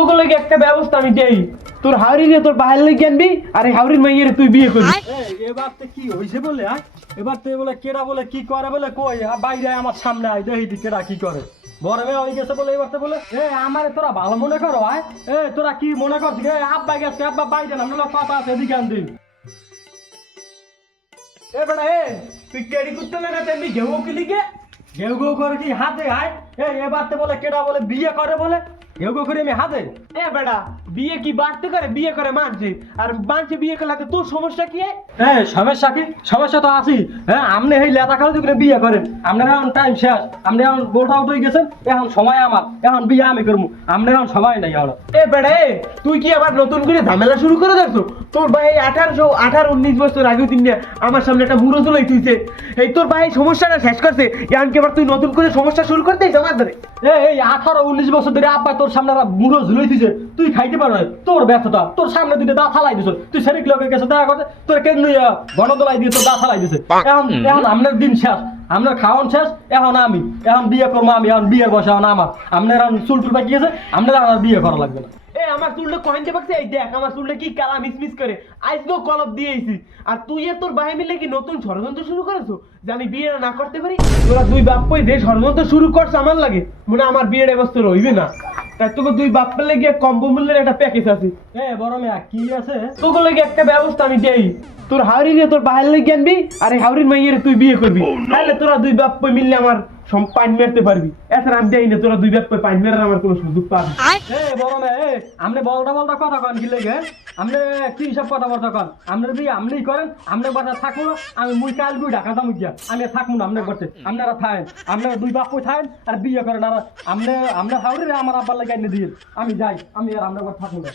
তোকে লাগে একটা ব্যবস্থা আমি দেই, তোর হাওড়ি রে তোর বাহির লেগে আনবি, আর এই হাওড়ির মাইয়ের তুই বিয়ে করবি। এবার তো কি হয়েছে বলে এবার তো বলে কেডা বলে কি করে বলে কই বাইরে আমার সামনে আয় দেখি কেডা কি করে বড় মেয়ে হয়ে গেছে বলে এবার তো বলে আমার তোরা ভালো মনে করো তোরা কি মনে করছিস আব্বা গেছে আব্বা বাইরে না আমরা কথা আছে এদিকে আন দিন বেটা তুই কেডি করতে না তেমনি ঘেউ কি লিগে ঘেউ ঘেউ করে কি হাতে আয় এবার তো বলে কেডা বলে বিয়ে করে বলে ঘেউ ঘেউ করে আমি হাতে বেটা বিয়ে কি বাড়তে করে, বিয়ে করে মানছে, আর মানছে বিয়ে করলে তোর সমস্যা কি? সমস্যা কি সমস্যা তো আছি আপনি এই লেতা খাওয়া দিকে বিয়ে করেন আপনার এখন টাইম শেষ আপনি এখন বোর্ড আউট হয়ে গেছেন এখন সময় আমার এখন বিয়ে আমি করবো আপনার এখন সময় নাই এখন বেটা তুই কি আবার নতুন করে ঝামেলা শুরু করে দেখছো? তোর ভাই 18-19 বছর আগে দিন আমার সামনে একটা বুড়ো চলে তুইছে, এই তোর ভাই সমস্যাটা শেষ করছে, এমনকি আবার তুই নতুন করে সমস্যা শুরু করতে আমার ধরে। এই 18-19 বছর ধরে আব্বা তোর সামনে বুড়ো ঝুলাই দিছে তুই খাইতে পারো না তোর ব্যর্থতা তোর সামনে দুটো দা ফালাই দিছ তুই সেরিক লোকের কাছে দেখা করতে তোর কেন গণদোলাই দিয়ে তোর দা ফালাই দিছে এখন এখন আপনার দিন শেষ আপনার খাওয়ান শেষ এখন আমি এখন বিয়ে করবো আমি এখন বিয়ের বসে এখন আমার আপনার এখন চুল টুল পাকিয়েছে আপনার এখন আর বিয়ে করা লাগবে না। আমার চুলটা কয়েনতে পারছে, এই দেখ আমার চুলটা কি কালা মিসমিস করে, আজকেও কলপ দিয়েছি, আর তুই আর তোর ভাই মিলে কি নতুন ষড়যন্ত্র শুরু করেছো যে আমি বিয়ে না করতে পারি? তোরা দুই বাপ কই যে ষড়যন্ত্র শুরু করছে আমার লাগে মনে আমার বিয়ের এবছর হইবে না, তাই তোকে দুই বাপ পেলে গিয়ে কম্বো মূল্যের একটা প্যাকেজ আছে। বড় মেয়া কি আছে তোকে লাগে একটা ব্যবস্থা আমি দেই, তোর হাওড়ি রে তোর বাহির লেগে আনবি, আর এই হাওড়ির মাইয়ের তুই বিয়ে করবি, তাহলে তোরা দুই বাপ কই মিললে আমার পাইন মেরতে পারবি, এছাড়া আমি দেই না তোরা দুই বাপ কই পাইন মেরার আমার কোনো সুযোগ পাবি। বড় মেয়ে আপনি বলটা বলটা কথা কন কি লেগে আপনি কি সব কথাবার্তা কন আপনার বিয়ে আপনি করেন আপনার বাসা থাকবো না আমি মুই কাল গুই ঢাকা দাম গিয়া আমি থাকবো না আপনার করতে আপনারা থাকেন আপনারা দুই বাপ কই থাকেন আর বিয়ে করেন আর আপনি আপনার হাওড়ি রে আমার আব্বার লাগে এনে দিয়ে আমি যাই আমি আর আপনার ঘর থাকবো না।